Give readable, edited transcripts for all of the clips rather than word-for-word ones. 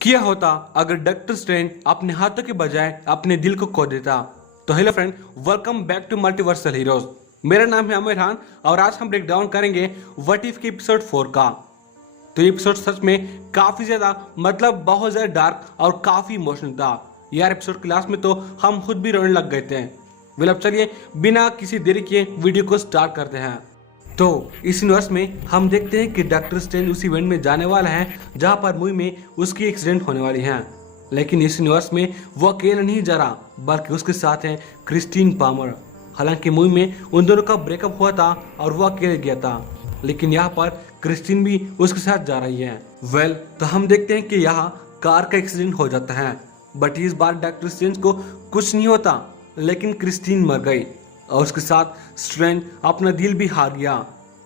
क्या होता अगर डॉक्टर स्ट्रेंज अपने हाथों के बजाय अपने दिल को खो देता। तो hello friend, welcome back to multiversal heroes. मेरा नाम है आमिर खान और आज हम ब्रेक डाउन करेंगे व्हाट इफ के एपिसोड 4 का। तो ये एपिसोड सच में काफी ज्यादा बहुत ज्यादा डार्क और काफी इमोशनल था यार। एपिसोड के लास्ट में तो हम खुद भी रोने लग गए थे। वेल, अब चलिए बिना किसी देरी के वीडियो को स्टार्ट करते हैं। तो इस यूनिवर्स में हम देखते हैं कि डॉक्टर स्ट्रेंज उस इवेंट में जाने वाला है जहां पर मूवी में उसकी एक्सीडेंट होने वाली है। लेकिन इस यूनिवर्स में वो अकेला नहीं जा रहा, बल्कि उसके साथ है क्रिस्टीन पामर। हालांकि मूवी में उन दोनों का ब्रेकअप हुआ था और वो अकेले गया था, लेकिन यहाँ पर क्रिस्टीन भी उसके साथ जा रही है। वेल, तो हम देखते हैं कि यहाँ कार का एक्सीडेंट हो जाता है, बट इस बार डॉक्टर स्ट्रेंज को कुछ नहीं होता, लेकिन क्रिस्टीन मर गई और उसके साथ स्ट्रेंज अपना दिल भी हार गया।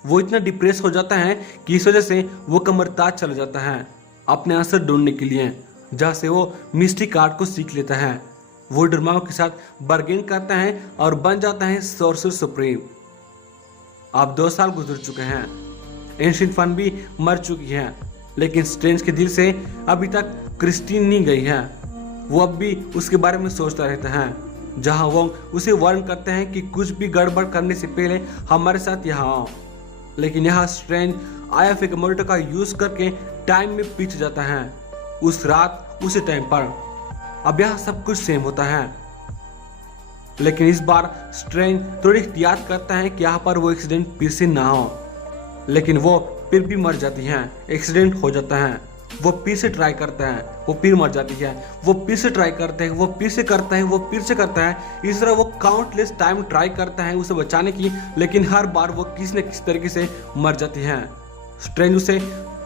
वो इतना डिप्रेस हो जाता है कि इस वजह से वो कमरताज चला जाता है अपने आंसर ढूंढने के लिए, जहाँ से वो मिस्टिक आर्ट को सीख लेता है। वो डरमाओ के साथ बार्गेन करता है और बन जाता है सोर्सर सुप्रीम। अब 2 साल गुजर चुके हैं, एंशिएंट फन भी मर चुकी है, लेकिन स्ट्रेंज के दिल से अभी तक क्रिस्टीन नहीं गई है। वो अब भी उसके बारे में सोचता रहता है, जहां वो उसे वार्न करते हैं कि कुछ भी गड़बड़ करने से पहले हमारे साथ यहाँ आओ। लेकिन यहाँ स्ट्रेंज आया फिकमोल्टो का यूज करके टाइम में पीछे जाता है उस रात उसी टाइम पर। अब यहाँ सब कुछ सेम होता है, लेकिन इस बार स्ट्रेंज थोड़ी एहतियात करता है कि यहाँ पर वो एक्सीडेंट फिर से ना हो। लेकिन वो फिर भी मर जाती है। एक्सीडेंट हो जाता है, वो फिर से ट्राई करता है, वो फिर मर जाती है। वो फिर से ट्राई करता है, वो फिर से करता है, वो फिर से करता है। इस तरह वो काउंटलेस टाइम ट्राई करता है उसे बचाने की, लेकिन हर बार वो किसी न किसी तरीके से मर जाती है। स्ट्रेंज उसे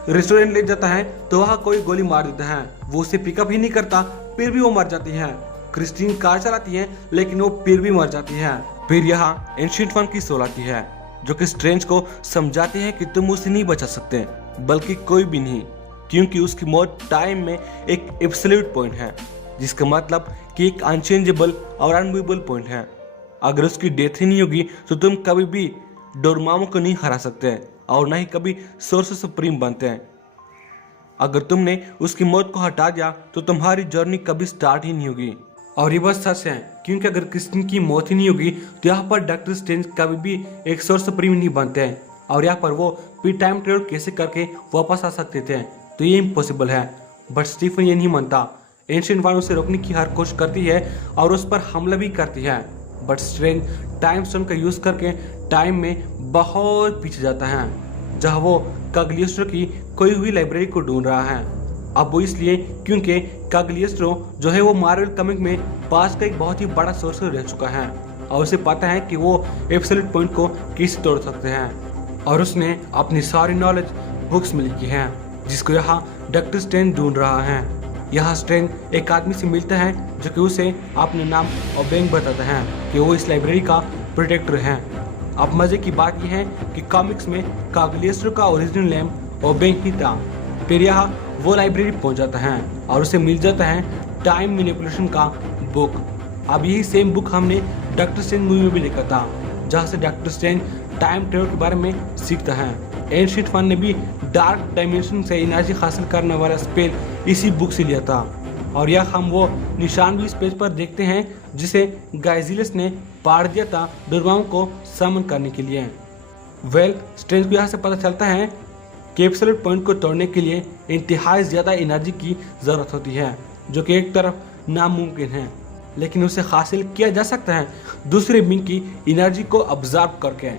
रेस्टोरेंट ले जाता है तो वहाँ कोई गोली मार देता है। वो उसे पिकअप ही नहीं करता, फिर भी वो मर जाती है। क्रिस्टीन कार चलाती है, लेकिन वो फिर भी मर जाती है। फिर यहाँ एंशिएंट वन की सोल आती है, जो कि स्ट्रेंज को समझाती है कि तुम उसे नहीं बचा सकते, बल्कि कोई भी नहीं, क्योंकि उसकी मौत टाइम में एक एब्सोल्यूट पॉइंट है, जिसका मतलब कि एक अनचेंजेबल और अनमूवेबल पॉइंट है। अगर उसकी डेथ ही नहीं होगी तो तुम कभी भी डोरमामो को नहीं हरा सकते और ना ही कभी सोर्स सुप्रीम बनते हैं। अगर तुमने उसकी मौत को हटा दिया तो तुम्हारी जर्नी कभी स्टार्ट ही नहीं होगी। और ये बात सच है, क्योंकि अगर क्रिस्टीन की मौत ही नहीं होगी तो यहाँ पर डॉक्टर स्ट्रेंज कभी भी एक सोर्स सुप्रीम नहीं बनते हैं, और यहाँ पर वो फिर टाइम ट्रेवल कैसे करके वापस आ सकते थे। तो ये इम्पॉसिबल है। बट स्टीफन ये नहीं मानता। एंशिएंट वन उसे रोकने की हर कोशिश करती है और उस पर हमला भी करती है, बट स्ट्रेंज टाइम स्टोन का यूज करके टाइम में बहुत पीछे जाता है, जहां वो काग्लियोस्ट्रो की खोई हुई लाइब्रेरी को ढूंढ रहा है। अब वो इसलिए क्योंकि काग्लियोस्ट्रो जो है वो मार्वल कॉमिक में पास्ट का एक बहुत ही बड़ा सोर्स रह चुका है और उसे पता है कि वो एब्सोल्यूट पॉइंट को कैसे तोड़ सकते हैं, और उसने अपनी सारी नॉलेज बुक्स में लिखी है, जिसको यहाँ डॉक्टर स्ट्रेंज ढूंढ रहा है। यहाँ स्ट्रेंज एक आदमी से मिलता है जो कि उसे अपने नाम ओबेंग बताता है कि वो इस लाइब्रेरी का प्रोटेक्टर है। अब मजे की बात यह है कि कॉमिक्स में काग्लियोस्ट्रो का ओरिजिनल नेम ओबेंग ही था। फिर यहाँ वो लाइब्रेरी पहुंच जाता है और उसे मिल जाता है टाइम मैनिपुलेशन का बुक। अब यही सेम बुक हमने डॉक्टर स्ट्रेंज मूवी में भी देखा था, जहाँ से डॉक्टर स्ट्रेंज टाइम ट्रेवल के बारे में सीखता है। एंशिएंट फन ने भी डार्क डायमेंशन से एनर्जी हासिल करने वाला स्पेल इसी बुक से लिया था, और यह हम वो निशान भी इस पेज पर देखते हैं जिसे गाइजिलस ने पाड़ दिया था डोरमामो को समन करने के लिए। वेल, स्ट्रेंज को यहाँ से पता चलता है कि एब्सोल्यूट पॉइंट को तोड़ने के लिए इंतहाई ज़्यादा एनर्जी की ज़रूरत होती है, जो कि एक तरफ नामुमकिन है, लेकिन उसे हासिल किया जा सकता है दूसरे बीइंग की एनर्जी को ऑब्जर्व करके।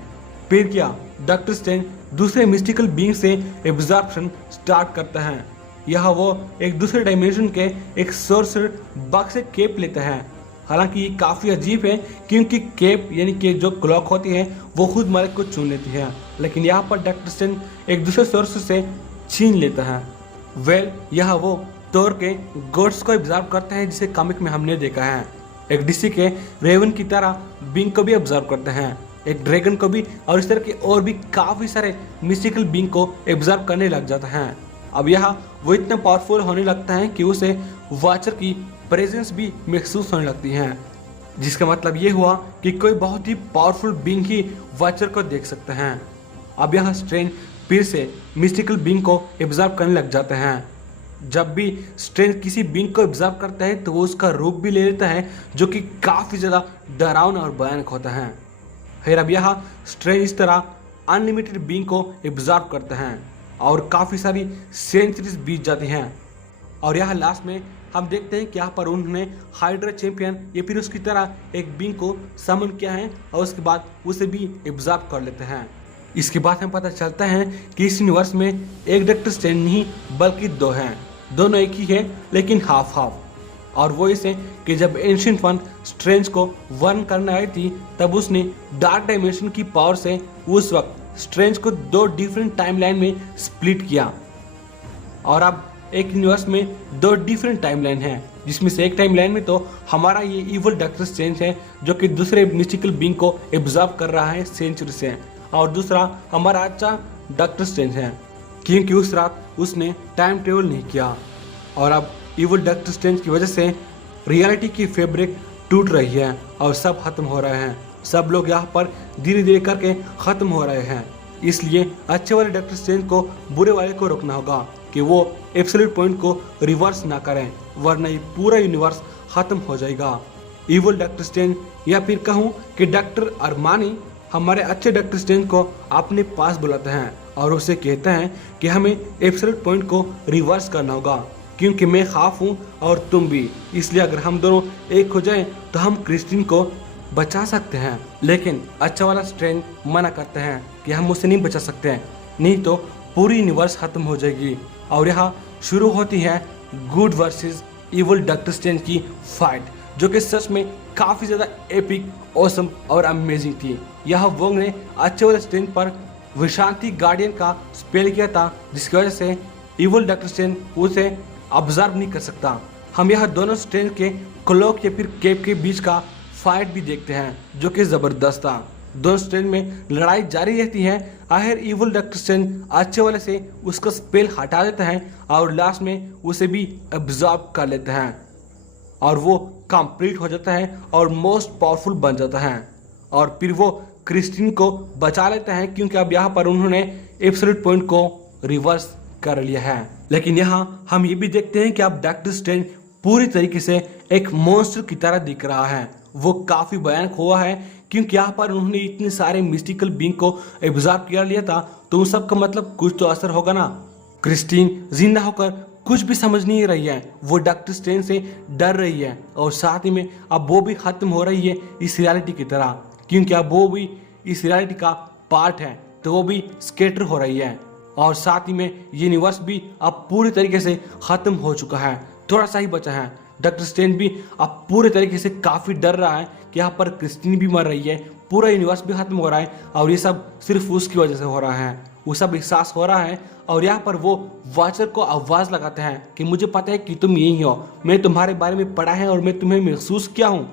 फिर क्या, डॉक्टर स्ट्रेंज दूसरे मिस्टिकल बीइंग से एब्जॉर्प्शन स्टार्ट करता है। यहाँ वो एक दूसरे डायमेंशन के एक सोर्सर बग से केप लेता है। हालांकि ये काफ़ी अजीब है, क्योंकि केप यानी कि जो क्लॉक होती है वो खुद मालिक को चुन लेती है, लेकिन यहाँ पर डॉक्टर स्ट्रेंज एक दूसरे सोर्स से छीन लेता है। वेल, यहाँ वो तोड़ के गोड्स को ऑब्जर्व करता है, जिसे कॉमिक में हमने देखा है। एक डीसी के रेवन की तरह बीइंग को भी ऑब्जर्व करते हैं, एक ड्रैगन को भी, और इस तरह के और भी काफ़ी सारे मिस्टिकल बीइंग को ऑब्जर्व करने लग जाता है। अब यहाँ वो इतना पावरफुल होने लगता है कि उसे वॉचर की प्रेजेंस भी महसूस होने लगती है, जिसका मतलब ये हुआ कि कोई बहुत ही पावरफुल बीइंग ही वॉचर को देख सकते हैं। अब यहाँ स्ट्रेंज फिर से मिस्टिकल बीइंग को ऑब्जर्व करने लग जाते हैं, जब भी स्ट्रेंज किसी बींग को ऑब्जर्व करता है तो वो उसका रूप भी ले लेता है, जो कि काफ़ी ज़्यादा डरावना और भयानक होता है। फिर अब यहाँ स्ट्रेंज इस तरह अनलिमिटेड बींग को ऑब्जर्व करते हैं और काफ़ी सारी सेंचुरीज बीत जाती हैं। और यहाँ लास्ट में हम देखते हैं कि यहाँ पर उन्होंने हाइड्रा चैंपियन या फिर उसकी तरह एक बींग को समन किया है और उसके बाद उसे भी ऑब्जर्व कर लेते हैं। इसके बाद हमें पता चलता है कि इस यूनिवर्स में एक डॉक्टर स्ट्रेंज नहीं बल्कि दो हैं, दोनों एक ही है लेकिन हाफ हाफ। और वो इसे कि जब एंशिएंट वन स्ट्रेंज को वन करने आई थी तब उसने डार्क डायमेंशन की पावर से उस वक्त स्ट्रेंज को दो डिफरेंट टाइमलाइन में स्प्लिट किया। और अब एक यूनिवर्स में दो डिफरेंट टाइमलाइन हैं, जिसमें से एक टाइमलाइन में तो हमारा ये इवल डॉक्टर स्ट्रेंज है जो कि दूसरे मिस्टिकल बींग को ऑब्जर्व कर रहा है सेंचुरी से, और दूसरा हमारा अच्छा डॉक्टर स्ट्रेंज है क्योंकि उस रात उसने टाइम ट्रेवल नहीं किया। और अब इवल डॉक्टर स्ट्रेंज की वजह से रियलिटी की फैब्रिक टूट रही है और सब खत्म हो रहे हैं। सब लोग यहाँ पर धीरे धीरे करके खत्म हो रहे हैं। इसलिए अच्छे वाले डॉक्टर स्ट्रेंज को बुरे वाले को रोकना होगा कि वो एब्सोल्यूट पॉइंट को रिवर्स ना करें, वरना ये पूरा यूनिवर्स खत्म हो जाएगा। इवल डॉक्टर स्ट्रेंज या फिर कहूँ कि डॉक्टर अरमानी हमारे अच्छे डॉक्टर स्ट्रेंज को अपने पास बुलाते हैं और उसे कहते हैं कि हमें एब्सोल्यूट पॉइंट को रिवर्स करना होगा क्योंकि मैं खाफ हूँ और तुम भी, इसलिए अगर हम दोनों एक हो जाएं तो हम क्रिस्टीन को बचा सकते हैं। लेकिन अच्छा वाला स्ट्रेंज मना करते हैं कि हम उसे नहीं बचा सकते हैं, नहीं तो पूरी यूनिवर्स खत्म हो जाएगी। और यहाँ शुरू होती है good versus evil doctor strange की फाइट, जो कि सच में काफ़ी ज़्यादा एपिक, ऑसम और अमेजिंग थी। यह वोंग ने अच्छे वाले स्ट्रेंज पर विशांति गार्डियन का स्पेल किया था, जिसकी वजह से इवल डॉक्टर स्ट्रेंज उसे ऑब्जर्व नहीं कर सकता। हम यह दोनों स्ट्रेंज के क्लोक या फिर केप के बीच का फाइट भी देखते हैं, जो कि ज़बरदस्त था। दोनों स्ट्रेंज में लड़ाई जारी रहती है। आखिर इवल डॉक्टर स्ट्रेंज अच्छे वाले से उसका स्पेल हटा देता है और लास्ट में उसे भी ऑब्जर्व कर लेते हैं और वो कंप्लीट हो जाता है और मोस्ट पावरफुल बन जाता है। और फिर वो क्रिस्टीन को बचा लेता है क्योंकि अब यहाँ पर उन्होंने एब्सोल्यूट पॉइंट को रिवर्स कर लिया है। लेकिन यहाँ हम ये भी देखते हैं कि अब डॉक्टर स्ट्रेंज पूरी तरीके से एक मॉन्स्टर की तरह दिख रहा है। वो काफ़ी भयानक हुआ है क्योंकि यहाँ पर उन्होंने इतने सारे मिस्टिकल बींग को ऑब्जर्व कर लिया था, तो उन सब का मतलब कुछ तो असर होगा ना। क्रिस्टीन जिंदा होकर कुछ भी समझ नहीं रही है, वो डॉक्टर स्ट्रेंज से डर रही है और साथ ही में अब वो भी खत्म हो रही है इस रियलिटी की तरह, क्योंकि अब वो भी इस रियलिटी का पार्ट है, तो वो भी स्केटर हो रही है। और साथ ही में यूनिवर्स भी अब पूरी तरीके से खत्म हो चुका है, थोड़ा सा ही बचा है। डॉक्टर स्ट्रेंज भी अब पूरे तरीके से काफ़ी डर रहा है कि यहाँ पर क्रिस्टीन भी मर रही है, पूरा यूनिवर्स भी खत्म हो रहा है और ये सब सिर्फ उसकी वजह से हो रहा है। वो सब एहसास हो रहा है और यहाँ पर वो वॉचर को आवाज़ लगाते हैं कि मुझे पता है कि तुम यही हो, मैं तुम्हारे बारे में पढ़ा है और मैं तुम्हें महसूस किया हूँ,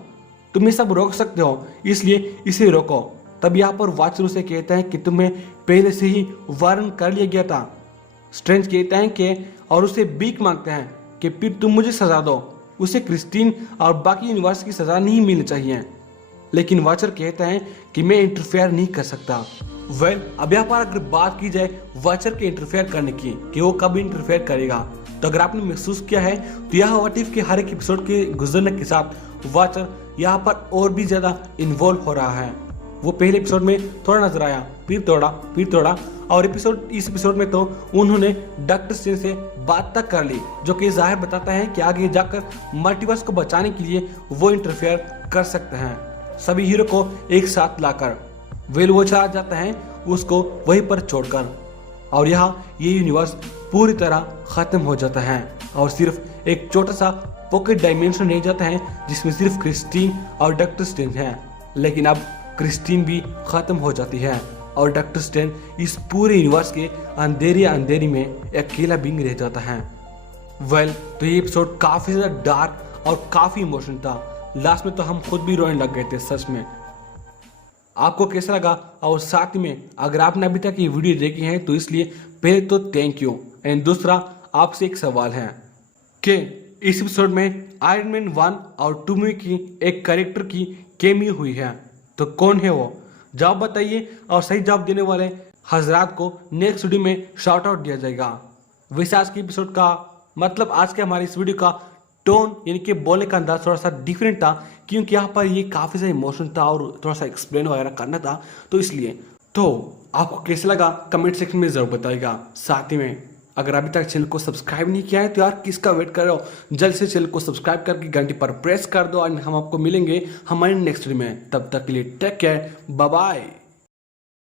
तुम ये सब रोक सकते हो, इसलिए इसे रोको। तब यहाँ पर वॉचर उसे कहता है कि तुम्हें पहले से ही वार्न कर लिया गया था। स्ट्रेंज कहता है कि और उसे भीख मांगते हैं कि फिर तुम मुझे सजा दो, उसे क्रिस्टीन और बाकी यूनिवर्स की सजा नहीं मिलनी चाहिए। लेकिन वॉचर कहता है कि मैं इंटरफेयर नहीं कर सकता। अब यहाँ पर अगर बात की जाए वॉचर के इंटरफेयर करने की कि वो कब इंटरफेयर करेगा, तो अगर आपने महसूस किया है तो यह व्हाट इफ के हर एक एपिसोड के गुजरने के साथ वॉचर यहाँ पर और भी ज्यादा इन्वॉल्व हो रहा है। वो पहले एपिसोड में थोड़ा नजर आया, फिर थोड़ा और इस एपिसोड में तो उन्होंने डॉक्टर स्ट्रेंज से बात तक कर ली, जो कि जाहिर बताता है कि आगे जाकर मल्टीवर्स को बचाने के लिए वो इंटरफेयर कर सकते हैं। सभी हीरो को एक साथ लाकर वो चला जाता है उसको वहीं पर छोड़कर, और यहाँ ये यूनिवर्स पूरी तरह खत्म हो जाता है और सिर्फ एक छोटा सा पॉकेट डायमेंशन रह जाता है जिसमें सिर्फ क्रिस्टीन और डॉक्टर स्ट्रेंज हैं। लेकिन अब क्रिस्टीन भी खत्म हो जाती है और डॉक्टर स्ट्रेंज इस पूरे यूनिवर्स के अंधेरी में अकेला बींग रह जाता है। तो ये एपिसोड काफी ज्यादा डार्क और काफी इमोशनल था। लास्ट में तो हम खुद भी रोने लग गए थे सच में। आपको कैसा लगा? और साथ में अगर आपने अभी तक ये वीडियो देखी है तो इसलिए पहले तो थैंक यू, एंड दूसरा आपसे एक सवाल है कि इस एपिसोड में आयरन मैन 1 और 2 में की एक कैरेक्टर की केमियो हुई है, तो कौन है वो? जवाब बताइए और सही जवाब देने वाले हजरात को नेक्स्ट वीडियो में शाउट आउट दिया जाएगा। वैसे आज के एपिसोड का मतलब आज के हमारी इस वीडियो का टोन यानी कि बोलने का अंदाज थोड़ा सा डिफरेंट था, क्योंकि यहाँ पर ये काफ़ी सा इमोशन था और थोड़ा सा एक्सप्लेन वगैरह करना था, तो इसलिए। तो आपको कैसा लगा कमेंट सेक्शन में ज़रूर बताइएगा। साथ ही में अगर अभी तक चैनल को सब्सक्राइब नहीं किया है तो यार किसका वेट कर रहे हो, जल्द से चैनल को सब्सक्राइब करके घंटी पर प्रेस कर दो और हम आपको मिलेंगे हमारे नेक्स्ट वीडियो में। तब तक के लिए टेक केयर, बाय बाय।